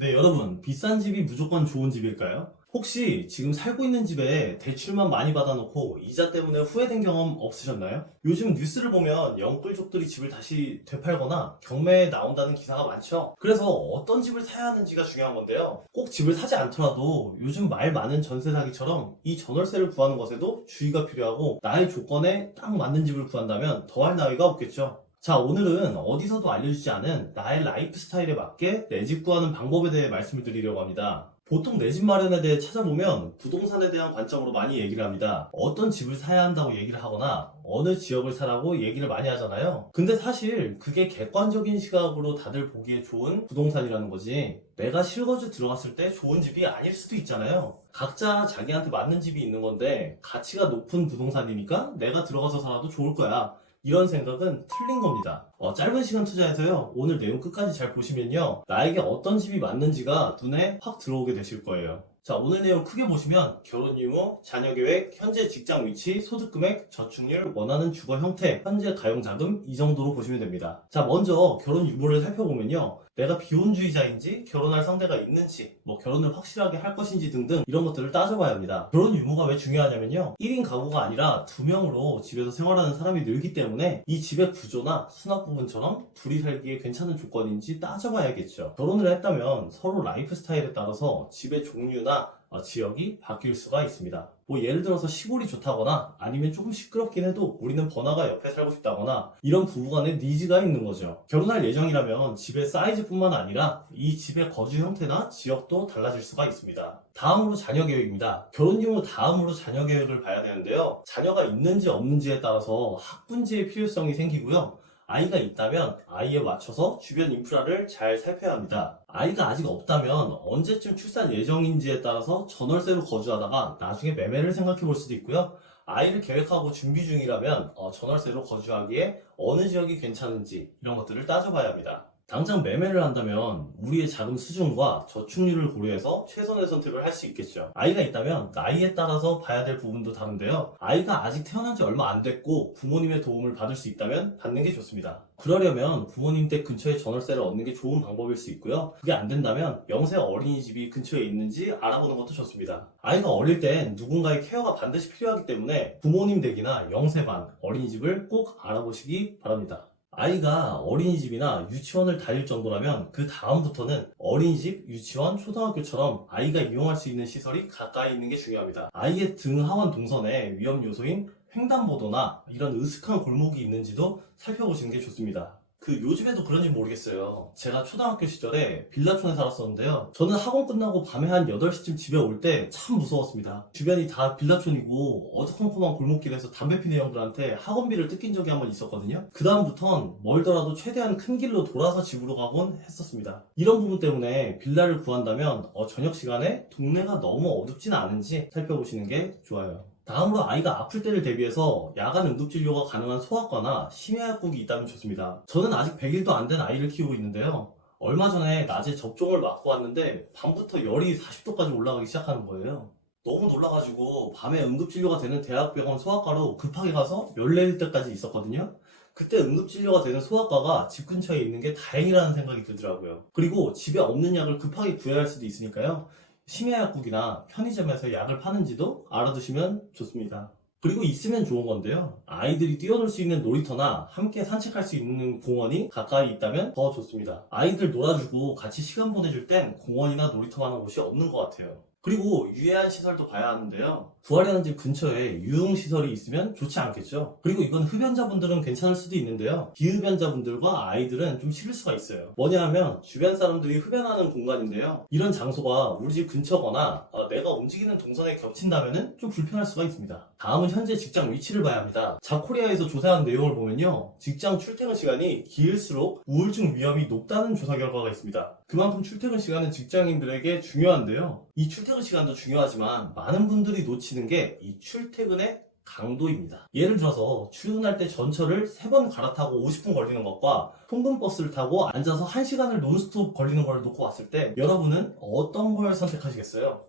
네, 여러분, 비싼 집이 무조건 좋은 집일까요? 혹시 지금 살고 있는 집에 대출만 많이 받아놓고 이자 때문에 후회된 경험 없으셨나요? 요즘 뉴스를 보면 영끌족들이 집을 다시 되팔거나 경매에 나온다는 기사가 많죠. 그래서 어떤 집을 사야 하는지가 중요한 건데요. 꼭 집을 사지 않더라도 요즘 말 많은 전세 사기처럼 이 전월세를 구하는 것에도 주의가 필요하고 나의 조건에 딱 맞는 집을 구한다면 더할 나위가 없겠죠. 자, 오늘은 어디서도 알려주지 않은 나의 라이프 스타일에 맞게 내 집 구하는 방법에 대해 말씀을 드리려고 합니다. 보통 내 집 마련에 대해 찾아보면 부동산에 대한 관점으로 많이 얘기를 합니다. 어떤 집을 사야 한다고 얘기를 하거나 어느 지역을 사라고 얘기를 많이 하잖아요. 근데 사실 그게 객관적인 시각으로 다들 보기에 좋은 부동산이라는 거지, 내가 실거주 들어갔을 때 좋은 집이 아닐 수도 있잖아요. 각자 자기한테 맞는 집이 있는 건데 가치가 높은 부동산이니까 내가 들어가서 살아도 좋을 거야, 이런 생각은 틀린 겁니다. 짧은 시간 투자해서요, 오늘 내용 끝까지 잘 보시면요, 나에게 어떤 집이 맞는지가 눈에 확 들어오게 되실 거예요. 자, 오늘 내용 크게 보시면 결혼 유무, 자녀 계획, 현재 직장 위치, 소득 금액, 저축률, 원하는 주거 형태, 현재 가용 자금, 이 정도로 보시면 됩니다. 자, 먼저 결혼 유무를 살펴보면요, 내가 비혼주의자인지, 결혼할 상대가 있는지, 결혼을 확실하게 할 것인지 등등 이런 것들을 따져봐야 합니다. 결혼 유무가 왜 중요하냐면요, 1인 가구가 아니라 2명으로 집에서 생활하는 사람이 늘기 때문에 이 집의 구조나 수납 부분처럼 둘이 살기에 괜찮은 조건인지 따져봐야겠죠. 결혼을 했다면 서로 라이프 스타일에 따라서 집의 종류나 지역이 바뀔 수가 있습니다. 예를 들어서 시골이 좋다거나 아니면 조금 시끄럽긴 해도 우리는 번화가 옆에 살고 싶다거나 이런 부부간의 니즈가 있는 거죠. 결혼할 예정이라면 집의 사이즈뿐만 아니라 이 집의 거주 형태나 지역도 달라질 수가 있습니다. 다음으로 자녀 계획입니다. 결혼 유무 다음으로 자녀 계획을 봐야 되는데요, 자녀가 있는지 없는지에 따라서 학군지의 필요성이 생기고요, 아이가 있다면 아이에 맞춰서 주변 인프라를 잘 살펴야 합니다. 아이가 아직 없다면 언제쯤 출산 예정인지에 따라서 전월세로 거주하다가 나중에 매매를 생각해 볼 수도 있고요, 아이를 계획하고 준비 중이라면 전월세로 거주하기에 어느 지역이 괜찮은지 이런 것들을 따져봐야 합니다. 당장 매매를 한다면 우리의 자금 수준과 저축률을 고려해서 최선의 선택을 할 수 있겠죠. 아이가 있다면 나이에 따라서 봐야 될 부분도 다른데요, 아이가 아직 태어난 지 얼마 안 됐고 부모님의 도움을 받을 수 있다면 받는 게 좋습니다. 그러려면 부모님 댁 근처에 전월세를 얻는 게 좋은 방법일 수 있고요, 그게 안 된다면 영세 어린이집이 근처에 있는지 알아보는 것도 좋습니다. 아이가 어릴 땐 누군가의 케어가 반드시 필요하기 때문에 부모님 댁이나 영세반, 어린이집을 꼭 알아보시기 바랍니다. 아이가 어린이집이나 유치원을 다닐 정도라면 그 다음부터는 어린이집, 유치원, 초등학교처럼 아이가 이용할 수 있는 시설이 가까이 있는 게 중요합니다. 아이의 등 하원 동선에 위험 요소인 횡단보도나 이런 으슥한 골목이 있는지도 살펴보시는 게 좋습니다. 요즘에도 그런지 모르겠어요. 제가 초등학교 시절에 빌라촌에 살았었는데요, 저는 학원 끝나고 밤에 한 8시쯤 집에 올 때 참 무서웠습니다. 주변이 다 빌라촌이고 어두컴컴한 골목길에서 담배 피는 형들한테 학원비를 뜯긴 적이 한 번 있었거든요. 그 다음부턴 멀더라도 최대한 큰 길로 돌아서 집으로 가곤 했었습니다. 이런 부분 때문에 빌라를 구한다면 저녁 시간에 동네가 너무 어둡진 않은지 살펴보시는 게 좋아요. 다음으로 아이가 아플 때를 대비해서 야간 응급진료가 가능한 소아과나 심야약국이 있다면 좋습니다. 저는 아직 100일도 안 된 아이를 키우고 있는데요, 얼마 전에 낮에 접종을 맞고 왔는데 밤부터 열이 40도까지 올라가기 시작하는 거예요. 너무 놀라가지고 밤에 응급진료가 되는 대학병원 소아과로 급하게 가서 열 내릴 때까지 있었거든요. 그때 응급진료가 되는 소아과가 집 근처에 있는 게 다행이라는 생각이 들더라고요. 그리고 집에 없는 약을 급하게 구해야 할 수도 있으니까요, 심야약국이나 편의점에서 약을 파는지도 알아두시면 좋습니다. 그리고 있으면 좋은 건데요, 아이들이 뛰어놀 수 있는 놀이터나 함께 산책할 수 있는 공원이 가까이 있다면 더 좋습니다. 아이들 놀아주고 같이 시간 보내줄 땐 공원이나 놀이터만한 곳이 없는 것 같아요. 그리고 유해한 시설도 봐야 하는데요, 구하려는 집 근처에 유흥시설이 있으면 좋지 않겠죠. 그리고 이건 흡연자분들은 괜찮을 수도 있는데요, 비흡연자분들과 아이들은 좀 싫을 수가 있어요. 뭐냐 하면 주변 사람들이 흡연하는 공간인데요, 이런 장소가 우리 집 근처거나 내가 움직이는 동선에 겹친다면 좀 불편할 수가 있습니다. 다음은 현재 직장 위치를 봐야 합니다. 자코리아에서 조사한 내용을 보면요, 직장 출퇴근 시간이 길수록 우울증 위험이 높다는 조사 결과가 있습니다. 그만큼 출퇴근 시간은 직장인들에게 중요한데요, 이 출퇴근 시간도 중요하지만 많은 분들이 놓치는 게 이 출퇴근의 강도입니다. 예를 들어서 출근할 때 전철을 3번 갈아타고 50분 걸리는 것과 통근버스를 타고 앉아서 1시간을 논스톱 걸리는 걸 놓고 왔을 때 여러분은 어떤 걸 선택하시겠어요?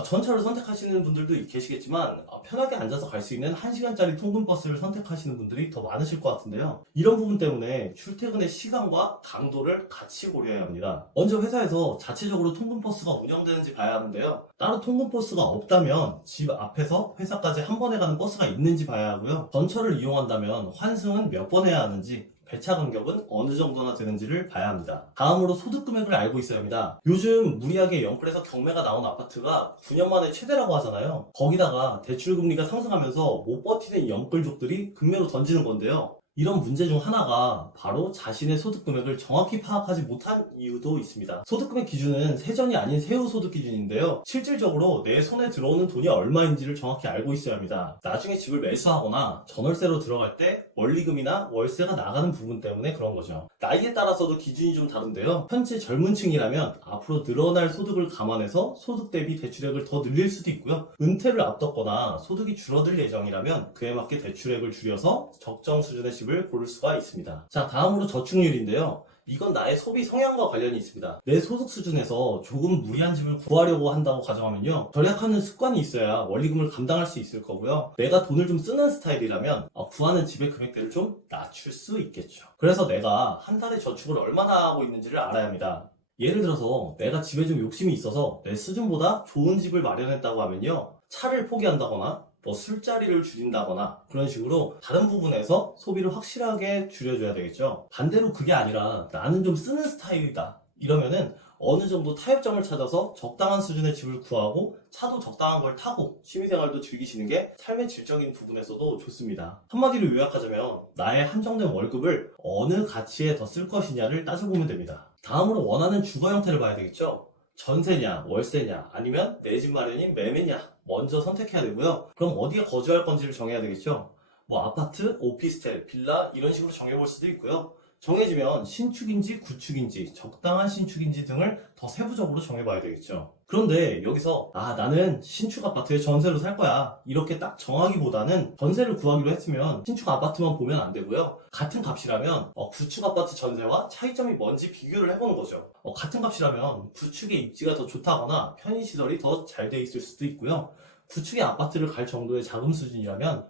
전철을 선택하시는 분들도 계시겠지만 편하게 앉아서 갈 수 있는 1시간짜리 통근버스를 선택하시는 분들이 더 많으실 것 같은데요. 이런 부분 때문에 출퇴근의 시간과 강도를 같이 고려해야 합니다. 먼저 회사에서 자체적으로 통근버스가 운영되는지 봐야 하는데요. 따로 통근버스가 없다면 집 앞에서 회사까지 한 번에 가는 버스가 있는지 봐야 하고요. 전철을 이용한다면 환승은 몇 번 해야 하는지, 배차 간격은 어느 정도나 되는지를 봐야 합니다. 다음으로 소득 금액을 알고 있어야 합니다. 요즘 무리하게 영끌에서 경매가 나온 아파트가 9년 만에 최대라고 하잖아요. 거기다가 대출금리가 상승하면서 못 버티는 영끌족들이 금매로 던지는 건데요. 이런 문제 중 하나가 바로 자신의 소득 금액을 정확히 파악하지 못한 이유도 있습니다. 소득 금액 기준은 세전이 아닌 세후 소득 기준인데요. 실질적으로 내 손에 들어오는 돈이 얼마인지를 정확히 알고 있어야 합니다. 나중에 집을 매수하거나 전월세로 들어갈 때 원리금이나 월세가 나가는 부분 때문에 그런 거죠. 나이에 따라서도 기준이 좀 다른데요. 현재 젊은 층이라면 앞으로 늘어날 소득을 감안해서 소득 대비 대출액을 더 늘릴 수도 있고요. 은퇴를 앞뒀거나 소득이 줄어들 예정이라면 그에 맞게 대출액을 줄여서 적정 수준의 집을 고를 수가 있습니다. 자, 다음으로 저축률인데요. 이건 나의 소비 성향과 관련이 있습니다. 내 소득 수준에서 조금 무리한 집을 구하려고 한다고 가정하면요, 절약하는 습관이 있어야 원리금을 감당할 수 있을 거고요. 내가 돈을 좀 쓰는 스타일이라면 구하는 집의 금액대를 좀 낮출 수 있겠죠. 그래서 내가 한 달에 저축을 얼마나 하고 있는지를 알아야 합니다. 예를 들어서 내가 집에 좀 욕심이 있어서 내 수준보다 좋은 집을 마련했다고 하면요, 차를 포기한다거나 술자리를 줄인다거나 그런 식으로 다른 부분에서 소비를 확실하게 줄여줘야 되겠죠. 반대로 그게 아니라 나는 좀 쓰는 스타일이다 이러면은 어느 정도 타협점을 찾아서 적당한 수준의 집을 구하고 차도 적당한 걸 타고 취미생활도 즐기시는 게 삶의 질적인 부분에서도 좋습니다. 한마디로 요약하자면 나의 한정된 월급을 어느 가치에 더 쓸 것이냐를 따져보면 됩니다. 다음으로 원하는 주거 형태를 봐야 되겠죠. 전세냐, 월세냐, 아니면 내 집 마련인 매매냐 먼저 선택해야 되고요. 그럼 어디에 거주할 건지를 정해야 되겠죠. 아파트, 오피스텔, 빌라 이런 식으로 정해볼 수도 있고요. 정해지면 신축인지 구축인지 적당한 신축인지 등을 더 세부적으로 정해봐야 되겠죠. 그런데 여기서 나는 신축 아파트에 전세로 살 거야 이렇게 딱 정하기보다는 전세를 구하기로 했으면 신축 아파트만 보면 안 되고요. 같은 값이라면 구축 아파트 전세와 차이점이 뭔지 비교를 해보는 거죠. 같은 값이라면 구축의 입지가 더 좋다거나 편의시설이 더 잘 돼 있을 수도 있고요. 구축의 아파트를 갈 정도의 자금 수준이라면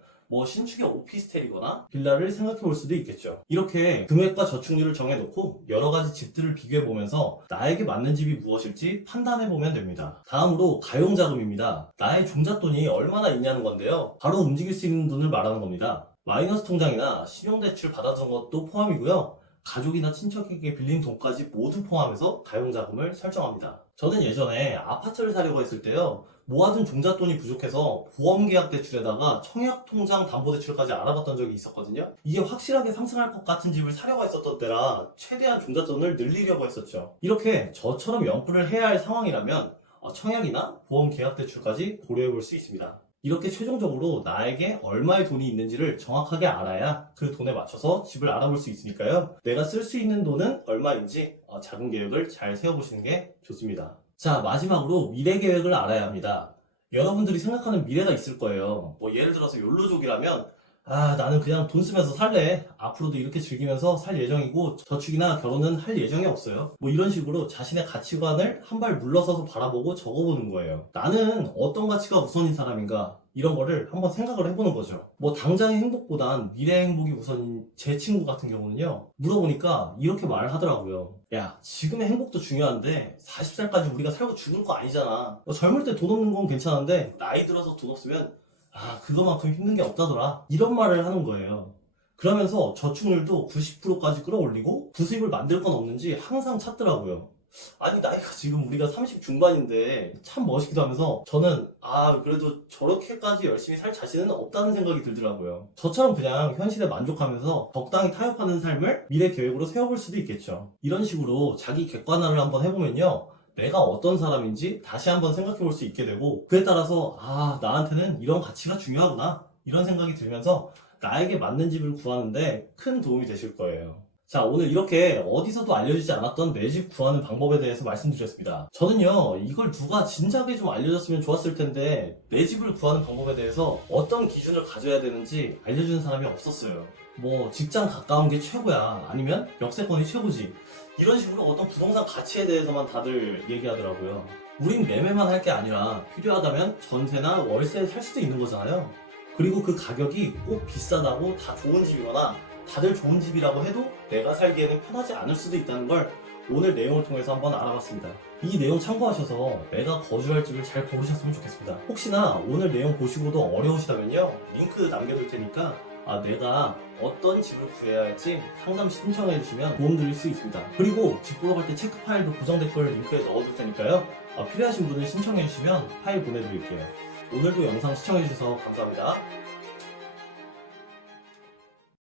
신축의 오피스텔이거나 빌라를 생각해 볼 수도 있겠죠. 이렇게 금액과 저축률을 정해놓고 여러 가지 집들을 비교해 보면서 나에게 맞는 집이 무엇일지 판단해 보면 됩니다. 다음으로 가용자금입니다. 나의 종잣돈이 얼마나 있냐는 건데요. 바로 움직일 수 있는 돈을 말하는 겁니다. 마이너스 통장이나 신용대출 받아둔 것도 포함이고요. 가족이나 친척에게 빌린 돈까지 모두 포함해서 가용자금을 설정합니다. 저는 예전에 아파트를 사려고 했을 때요, 모아둔 종잣돈이 부족해서 보험계약 대출에다가 청약통장 담보대출까지 알아봤던 적이 있었거든요. 이게 확실하게 상승할 것 같은 집을 사려고 했었던 때라 최대한 종잣돈을 늘리려고 했었죠. 이렇게 저처럼 연끌을 해야 할 상황이라면 청약이나 보험계약 대출까지 고려해 볼 수 있습니다. 이렇게 최종적으로 나에게 얼마의 돈이 있는지를 정확하게 알아야 그 돈에 맞춰서 집을 알아볼 수 있으니까요. 내가 쓸 수 있는 돈은 얼마인지 자금 계획을 잘 세워보시는 게 좋습니다. 자, 마지막으로 미래 계획을 알아야 합니다. 여러분들이 생각하는 미래가 있을 거예요. 예를 들어서 욜로족이라면 나는 그냥 돈 쓰면서 살래. 앞으로도 이렇게 즐기면서 살 예정이고 저축이나 결혼은 할 예정이 없어요. 이런 식으로 자신의 가치관을 한 발 물러서서 바라보고 적어보는 거예요. 나는 어떤 가치가 우선인 사람인가? 이런 거를 한번 생각을 해보는 거죠. 당장의 행복보단 미래의 행복이 우선인 제 친구 같은 경우는요, 물어보니까 이렇게 말을 하더라고요. 야, 지금의 행복도 중요한데 40살까지 우리가 살고 죽을 거 아니잖아. 젊을 때 돈 없는 건 괜찮은데 나이 들어서 돈 없으면 그거만큼 힘든 게 없다더라. 이런 말을 하는 거예요. 그러면서 저축률도 90%까지 끌어올리고 부수입을 만들 건 없는지 항상 찾더라고요. 아니, 나이가 지금 우리가 30 중반인데 참 멋있기도 하면서 저는 그래도 저렇게까지 열심히 살 자신은 없다는 생각이 들더라고요. 저처럼 그냥 현실에 만족하면서 적당히 타협하는 삶을 미래 계획으로 세워볼 수도 있겠죠. 이런 식으로 자기 객관화를 한번 해보면요, 내가 어떤 사람인지 다시 한번 생각해 볼 수 있게 되고, 그에 따라서 나한테는 이런 가치가 중요하구나 이런 생각이 들면서 나에게 맞는 집을 구하는데 큰 도움이 되실 거예요. 자, 오늘 이렇게 어디서도 알려지지 않았던 내 집 구하는 방법에 대해서 말씀드렸습니다. 저는요, 이걸 누가 진작에 좀 알려줬으면 좋았을 텐데, 내 집을 구하는 방법에 대해서 어떤 기준을 가져야 되는지 알려주는 사람이 없었어요. 뭐, 직장 가까운 게 최고야. 아니면 역세권이 최고지. 이런 식으로 어떤 부동산 가치에 대해서만 다들 얘기하더라고요. 우린 매매만 할 게 아니라 필요하다면 전세나 월세에 살 수도 있는 거잖아요. 그리고 그 가격이 꼭 비싸다고 다 좋은 집이거나 다들 좋은 집이라고 해도 내가 살기에는 편하지 않을 수도 있다는 걸 오늘 내용을 통해서 한번 알아봤습니다. 이 내용 참고하셔서 내가 거주할 집을 잘 고르셨으면 좋겠습니다. 혹시나 오늘 내용 보시고도 어려우시다면요, 링크 남겨둘 테니까 내가 어떤 집을 구해야 할지 상담 신청해 주시면 도움 드릴 수 있습니다. 그리고 집 보러 갈 때 체크 파일도 고정 댓글 링크에 넣어둘 테니까요, 필요하신 분은 신청해 주시면 파일 보내드릴게요. 오늘도 영상 시청해 주셔서 감사합니다.